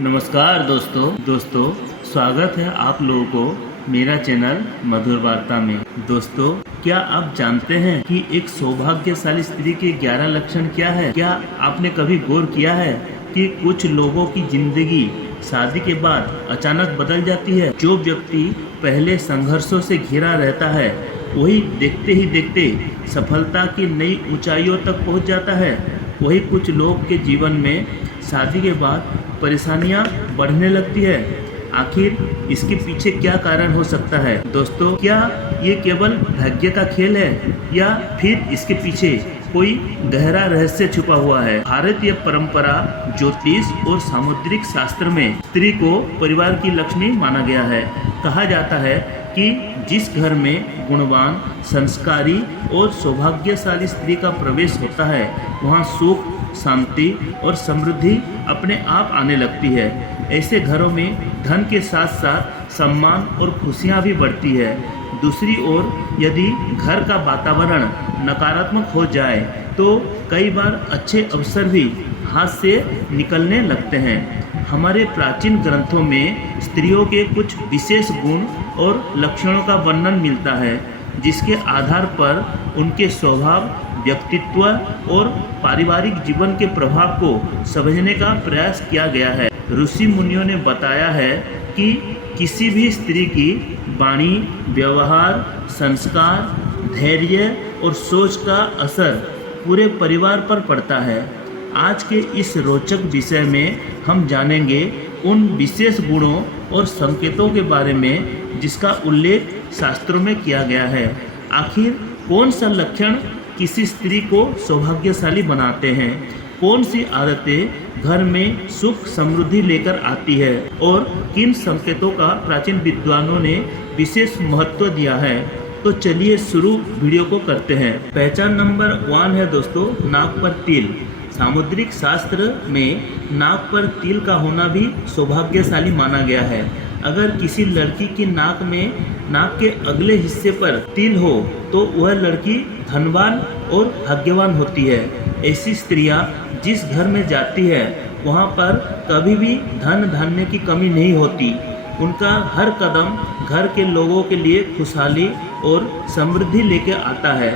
नमस्कार दोस्तों स्वागत है आप लोगों को मेरा चैनल मधुर वार्ता में। दोस्तों, क्या आप जानते हैं कि एक सौभाग्यशाली स्त्री के 11 लक्षण क्या है? क्या आपने कभी गौर किया है कि कुछ लोगों की जिंदगी शादी के बाद अचानक बदल जाती है? जो व्यक्ति पहले संघर्षों से घिरा रहता है वही देखते ही देखते सफलता की नई ऊंचाइयों तक पहुंच जाता है। वही कुछ लोग के जीवन में शादी के बाद परेशानियां बढ़ने लगती है। आखिर इसके पीछे क्या कारण हो सकता है? दोस्तों, क्या ये केवल भाग्य का खेल है या फिर इसके पीछे कोई गहरा रहस्य छुपा हुआ है? भारतीय परंपरा, ज्योतिष और सामुद्रिक शास्त्र में स्त्री को परिवार की लक्ष्मी माना गया है। कहा जाता है कि जिस घर में गुणवान, संस्कारी और सौभाग्यशाली स्त्री का प्रवेश होता है वहाँ सुख, शांति और समृद्धि अपने आप आने लगती है। ऐसे घरों में धन के साथ साथ सम्मान और खुशियाँ भी बढ़ती है। दूसरी ओर यदि घर का वातावरण नकारात्मक हो जाए तो कई बार अच्छे अवसर भी हाथ से निकलने लगते हैं। हमारे प्राचीन ग्रंथों में स्त्रियों के कुछ विशेष गुण और लक्षणों का वर्णन मिलता है, जिसके आधार पर उनके स्वभाव, व्यक्तित्व और पारिवारिक जीवन के प्रभाव को समझने का प्रयास किया गया है। ऋषि मुनियों ने बताया है कि किसी भी स्त्री की वाणी, व्यवहार, संस्कार, धैर्य और सोच का असर पूरे परिवार पर पड़ता है। आज के इस रोचक विषय में हम जानेंगे उन विशेष गुणों और संकेतों के बारे में जिसका उल्लेख शास्त्रों में किया गया है। आखिर कौन सा लक्षण किसी स्त्री को सौभाग्यशाली बनाते हैं? कौन सी आदतें घर में सुख समृद्धि लेकर आती है और किन संकेतों का प्राचीन विद्वानों ने विशेष महत्व दिया है? तो चलिए शुरू वीडियो को करते हैं। पहचान नंबर 1 है दोस्तों, नाक पर तिल। सामुद्रिक शास्त्र में नाक पर तिल का होना भी सौभाग्यशाली माना गया है। अगर किसी लड़की की नाक के अगले हिस्से पर तिल हो तो वह लड़की धनवान और भाग्यवान होती है। ऐसी स्त्रियां जिस घर में जाती है वहां पर कभी भी धन धान्य की कमी नहीं होती। उनका हर कदम घर के लोगों के लिए खुशहाली और समृद्धि लेकर आता है।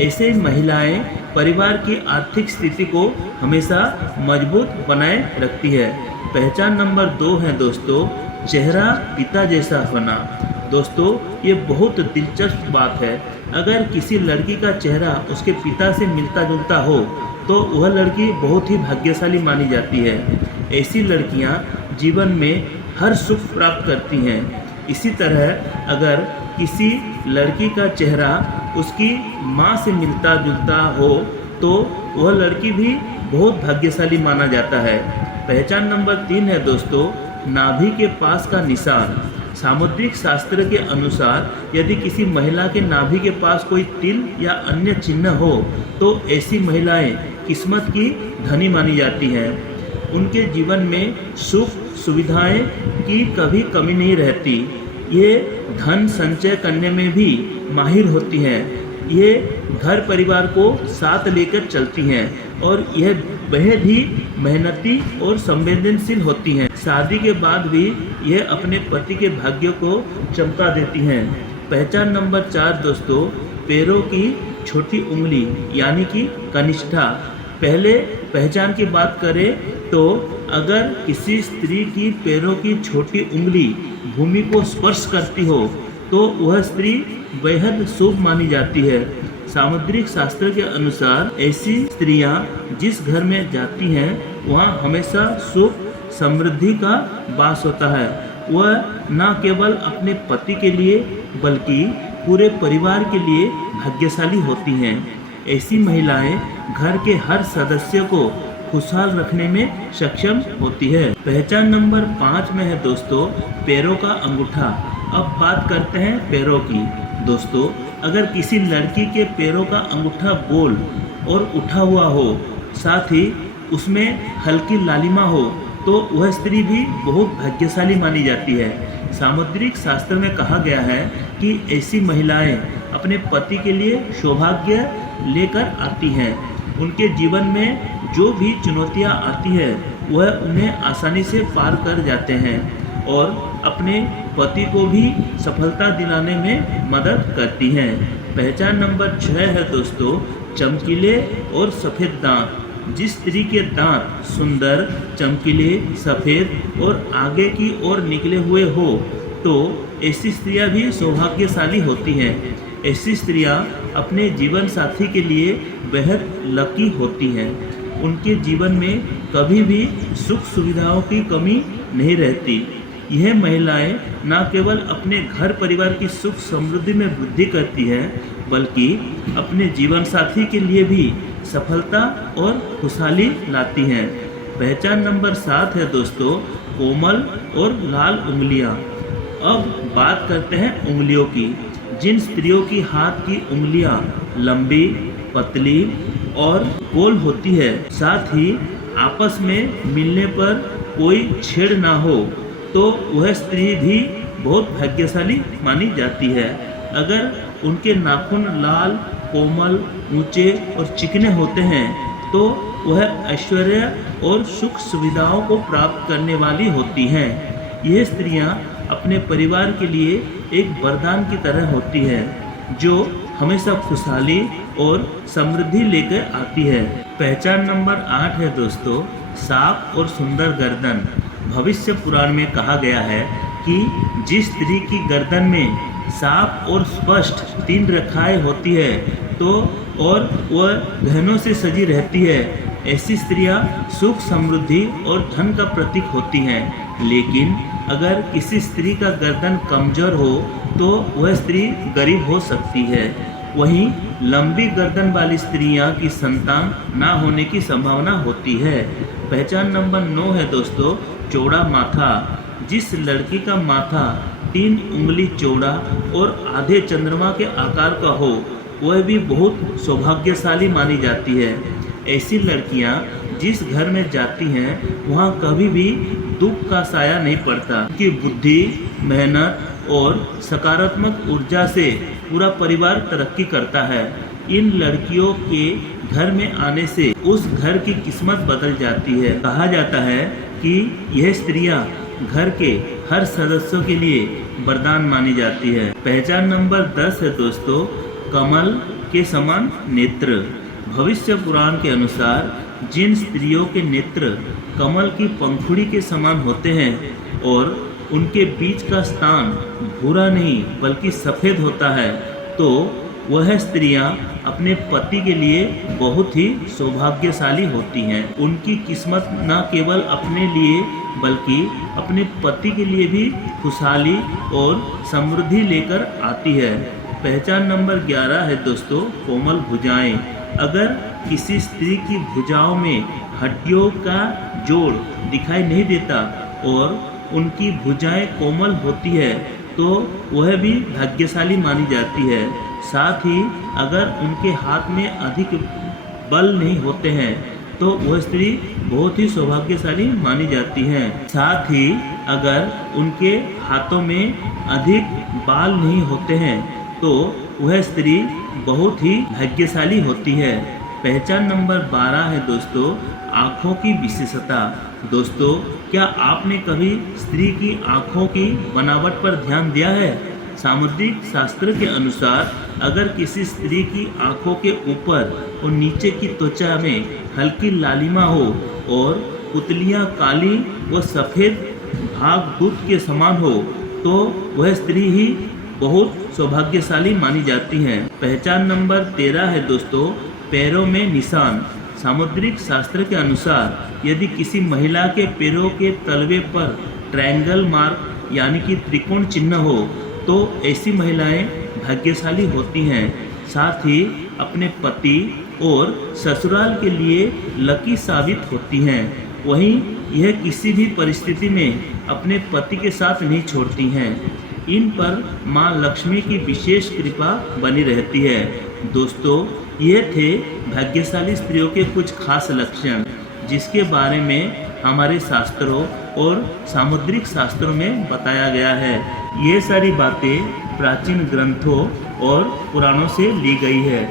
ऐसे महिलाएं परिवार की आर्थिक स्थिति को हमेशा मजबूत बनाए रखती है। पहचान नंबर 2 है दोस्तों, चेहरा पिता जैसा होना। दोस्तों, ये बहुत दिलचस्प बात है। अगर किसी लड़की का चेहरा उसके पिता से मिलता जुलता हो तो वह लड़की बहुत ही भाग्यशाली मानी जाती है। ऐसी लड़कियां जीवन में हर सुख प्राप्त करती हैं। इसी तरह अगर किसी लड़की का चेहरा उसकी माँ से मिलता जुलता हो तो वह लड़की भी बहुत भाग्यशाली माना जाता है। पहचान नंबर 3 है दोस्तों, नाभि के पास का निशान। सामुद्रिक शास्त्र के अनुसार यदि किसी महिला के नाभि के पास कोई तिल या अन्य चिन्ह हो तो ऐसी महिलाएं किस्मत की धनी मानी जाती हैं। उनके जीवन में सुख सुविधाएं की कभी कमी नहीं रहती। ये धन संचय करने में भी माहिर होती हैं। ये घर परिवार को साथ लेकर चलती हैं और यह बेहद ही मेहनती और संवेदनशील होती हैं। शादी के बाद भी यह अपने पति के भाग्य को चमका देती हैं। पहचान नंबर 4 दोस्तों, पैरों की छोटी उंगली यानी कि कनिष्ठा। पहले पहचान की बात करें तो अगर किसी स्त्री की पैरों की छोटी उंगली भूमि को स्पर्श करती हो तो वह स्त्री बेहद शुभ मानी जाती है। सामुद्रिक शास्त्र के अनुसार ऐसी स्त्रियां जिस घर में जाती हैं वहां हमेशा सुख समृद्धि का वास होता है। वह न केवल अपने पति के लिए बल्कि पूरे परिवार के लिए भाग्यशाली होती हैं। ऐसी महिलाएं घर के हर सदस्य को खुशहाल रखने में सक्षम होती है। पहचान नंबर 5 में है दोस्तों, पैरों का अंगूठा। अब बात करते हैं पैरों की। दोस्तों, अगर किसी लड़की के पैरों का अंगूठा गोल और उठा हुआ हो, साथ ही उसमें हल्की लालिमा हो तो वह स्त्री भी बहुत भाग्यशाली मानी जाती है। सामुद्रिक शास्त्र में कहा गया है कि ऐसी महिलाएं अपने पति के लिए सौभाग्य लेकर आती हैं। उनके जीवन में जो भी चुनौतियां आती है वह उन्हें आसानी से पार कर जाते हैं और अपने पति को भी सफलता दिलाने में मदद करती हैं। पहचान नंबर 6 है दोस्तों, चमकीले और सफ़ेद दांत। जिस स्त्री के दांत सुंदर, चमकीले, सफ़ेद और आगे की ओर निकले हुए हो तो ऐसी स्त्रियां भी सौभाग्यशाली होती हैं। ऐसी स्त्रियां अपने जीवन साथी के लिए बेहद लकी होती हैं। उनके जीवन में कभी भी सुख सुविधाओं की कमी नहीं रहती। यह महिलाएं न केवल अपने घर परिवार की सुख समृद्धि में वृद्धि करती हैं, बल्कि अपने जीवन साथी के लिए भी सफलता और खुशहाली लाती हैं। पहचान नंबर 7 है दोस्तों, कोमल और लाल उंगलियां। अब बात करते हैं उंगलियों की। जिन स्त्रियों की हाथ की उंगलियां लंबी, पतली और गोल होती है, साथ ही आपस में मिलने पर कोई छेड़ ना हो, तो वह स्त्री भी बहुत भाग्यशाली मानी जाती है। अगर उनके नाखून लाल, कोमल, ऊंचे और चिकने होते हैं तो वह ऐश्वर्य और सुख सुविधाओं को प्राप्त करने वाली होती हैं। यह स्त्रियां अपने परिवार के लिए एक वरदान की तरह होती है, जो हमेशा खुशहाली और समृद्धि लेकर आती है। पहचान नंबर 8 है दोस्तों, साफ और सुंदर गर्दन। भविष्य पुराण में कहा गया है कि जिस स्त्री की गर्दन में साफ और स्पष्ट 3 रेखाएं होती है तो और वह गहनों से सजी रहती है, ऐसी स्त्रियां सुख, समृद्धि और धन का प्रतीक होती हैं। लेकिन अगर किसी स्त्री का गर्दन कमजोर हो तो वह स्त्री गरीब हो सकती है। वहीं लंबी गर्दन वाली स्त्रियां की संतान ना होने की संभावना होती है। पहचान नंबर 9 है दोस्तों, चौड़ा माथा। जिस लड़की का माथा 3 उंगली चौड़ा और आधे चंद्रमा के आकार का हो, वह भी बहुत सौभाग्यशाली मानी जाती है। ऐसी लड़कियां जिस घर में जाती हैं वहां कभी भी दुख का साया नहीं पड़ता। उनकी बुद्धि, मेहनत और सकारात्मक ऊर्जा से पूरा परिवार तरक्की करता है। इन लड़कियों के घर में आने से उस घर की किस्मत बदल जाती है। कहा जाता है कि यह स्त्रियां घर के हर सदस्यों के लिए वरदान मानी जाती है। पहचान नंबर 10 है दोस्तों, कमल के समान नेत्र। भविष्य पुराण के अनुसार जिन स्त्रियों के नेत्र कमल की पंखुड़ी के समान होते हैं और उनके बीच का स्थान भूरा नहीं बल्कि सफ़ेद होता है, तो वह स्त्रियां अपने पति के लिए बहुत ही सौभाग्यशाली होती हैं। उनकी किस्मत न केवल अपने लिए बल्कि अपने पति के लिए भी खुशहाली और समृद्धि लेकर आती है। पहचान नंबर 11 है दोस्तों, कोमल भुजाएं। अगर किसी स्त्री की भुजाओं में हड्डियों का जोड़ दिखाई नहीं देता और उनकी भुजाएं कोमल होती है तो वह भी भाग्यशाली मानी जाती है। साथ ही अगर उनके हाथ में अधिक बल नहीं होते हैं तो वह स्त्री बहुत ही सौभाग्यशाली मानी जाती हैं। साथ ही अगर उनके हाथों में अधिक बाल नहीं होते हैं तो वह स्त्री बहुत ही भाग्यशाली होती है। पहचान नंबर 12 है दोस्तों, आँखों की विशेषता। दोस्तों, क्या आपने कभी स्त्री की आँखों की बनावट पर ध्यान दिया है? सामुद्रिक शास्त्र के अनुसार अगर किसी स्त्री की आँखों के ऊपर और नीचे की त्वचा में हल्की लालिमा हो और पुतलियाँ काली व सफ़ेद भाग दूध के समान हो तो वह स्त्री ही बहुत सौभाग्यशाली मानी जाती हैं। पहचान नंबर 13 है दोस्तों, पैरों में निशान। सामुद्रिक शास्त्र के अनुसार यदि किसी महिला के पैरों के तलवे पर ट्रायंगल मार्क यानी कि त्रिकोण चिन्ह हो तो ऐसी महिलाएं भाग्यशाली होती हैं। साथ ही अपने पति और ससुराल के लिए लकी साबित होती हैं। वहीं यह किसी भी परिस्थिति में अपने पति के साथ नहीं छोड़ती हैं। इन पर माँ लक्ष्मी की विशेष कृपा बनी रहती है। दोस्तों, ये थे भाग्यशाली स्त्रियों के कुछ खास लक्षण जिसके बारे में हमारे शास्त्रों और सामुद्रिक शास्त्रों में बताया गया है। ये सारी बातें प्राचीन ग्रंथों और पुराणों से ली गई है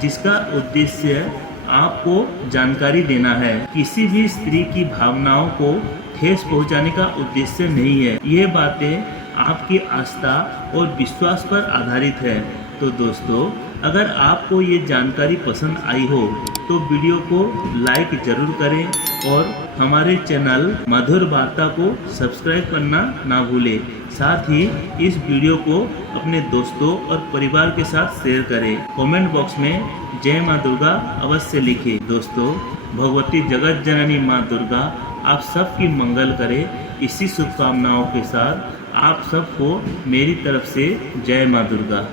जिसका उद्देश्य आपको जानकारी देना है। किसी भी स्त्री की भावनाओं को ठेस पहुंचाने का उद्देश्य नहीं है। ये बातें आपकी आस्था और विश्वास पर आधारित है। तो दोस्तों, अगर आपको ये जानकारी पसंद आई हो तो वीडियो को लाइक जरूर करें और हमारे चैनल मधुर वार्ता को सब्सक्राइब करना ना भूलें। साथ ही इस वीडियो को अपने दोस्तों और परिवार के साथ शेयर करें। कमेंट बॉक्स में जय माँ दुर्गा अवश्य लिखें। दोस्तों, भगवती जगत जननी माँ दुर्गा आप सबकी मंगल करे। इसी शुभकामनाओं के साथ आप सबको मेरी तरफ से जय माँ दुर्गा।